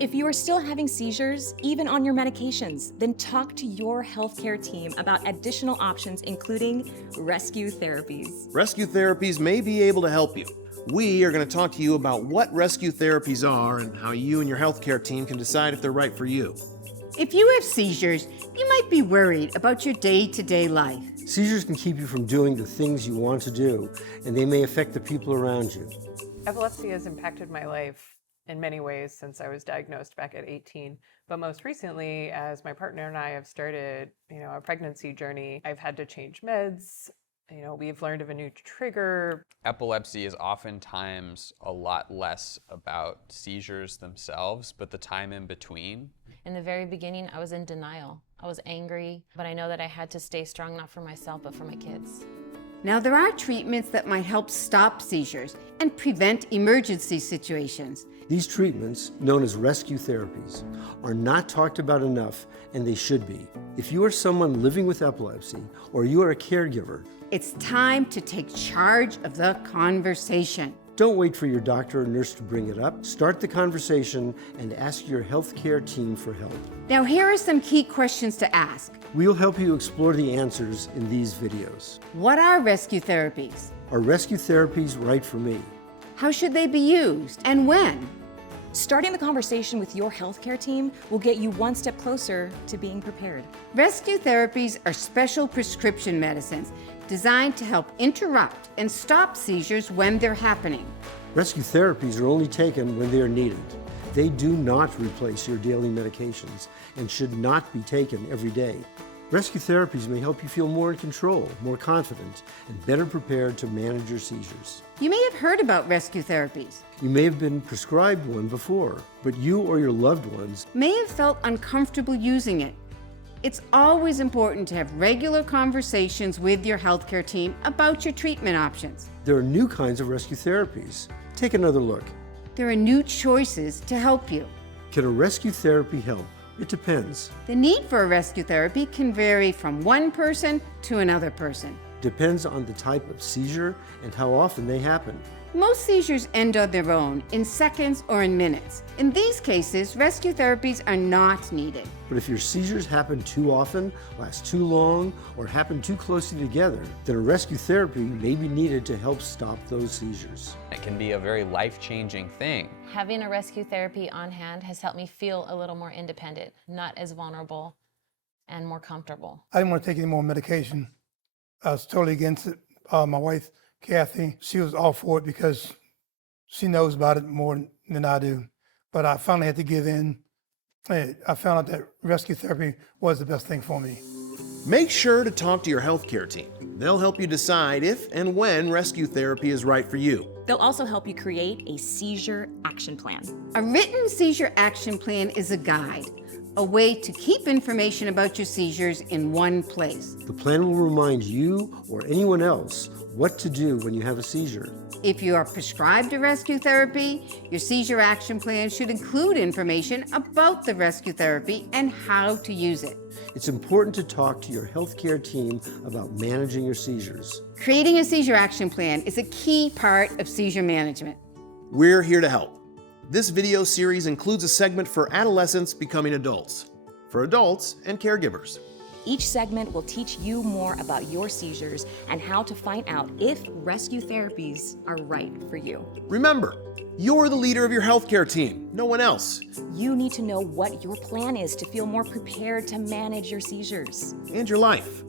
If you are still having seizures, even on your medications, then talk to your healthcare team about additional options, including rescue therapies. Rescue therapies may be able to help you. We are going to talk to you about what rescue therapies are and how you and your healthcare team can decide if they're right for you. If you have seizures, you might be worried about your day-to-day life. Seizures can keep you from doing the things you want to do, and they may affect the people around you. Epilepsy has impacted my life in many ways since I was diagnosed back at 18. But most recently, as my partner and I have started, a pregnancy journey, I've had to change meds. We've learned of a new trigger. Epilepsy is oftentimes a lot less about seizures themselves, but the time in between. In the very beginning, I was in denial. I was angry, but I know that I had to stay strong, not for myself, but for my kids. Now, there are treatments that might help stop seizures and prevent emergency situations. These treatments, known as rescue therapies, are not talked about enough, and they should be. If you are someone living with epilepsy or you are a caregiver, it's time to take charge of the conversation. Don't wait for your doctor or nurse to bring it up. Start the conversation and ask your healthcare team for help. Now, here are some key questions to ask. We'll help you explore the answers in these videos. What are rescue therapies? Are rescue therapies right for me? How should they be used and when? Starting the conversation with your healthcare team will get you one step closer to being prepared. Rescue therapies are special prescription medicines designed to help interrupt and stop seizures when they're happening. Rescue therapies are only taken when they are needed. They do not replace your daily medications and should not be taken every day. Rescue therapies may help you feel more in control, more confident, and better prepared to manage your seizures. You may have heard about rescue therapies. You may have been prescribed one before, but you or your loved ones may have felt uncomfortable using it. It's always important to have regular conversations with your healthcare team about your treatment options. There are new kinds of rescue therapies. Take another look. There are new choices to help you. Can a rescue therapy help? It depends. The need for a rescue therapy can vary from one person to another person. Depends on the type of seizure and how often they happen. Most seizures end on their own, in seconds or in minutes. In these cases, rescue therapies are not needed. But if your seizures happen too often, last too long, or happen too closely together, then a rescue therapy may be needed to help stop those seizures. It can be a very life-changing thing. Having a rescue therapy on hand has helped me feel a little more independent, not as vulnerable, and more comfortable. I didn't want to take any more medication. I was totally against it. My wife, Kathy, she was all for it because she knows about it more than I do. But I finally had to give in. I found out that rescue therapy was the best thing for me. Make sure to talk to your healthcare team. They'll help you decide if and when rescue therapy is right for you. They'll also help you create a seizure action plan. A written seizure action plan is a guide, a way to keep information about your seizures in one place. The plan will remind you or anyone else what to do when you have a seizure. If you are prescribed a rescue therapy, your seizure action plan should include information about the rescue therapy and how to use it. It's important to talk to your healthcare team about managing your seizures. Creating a seizure action plan is a key part of seizure management. We're here to help. This video series includes a segment for adolescents becoming adults, for adults and caregivers. Each segment will teach you more about your seizures and how to find out if rescue therapies are right for you. Remember, you're the leader of your healthcare team, no one else. You need to know what your plan is to feel more prepared to manage your seizures And your life.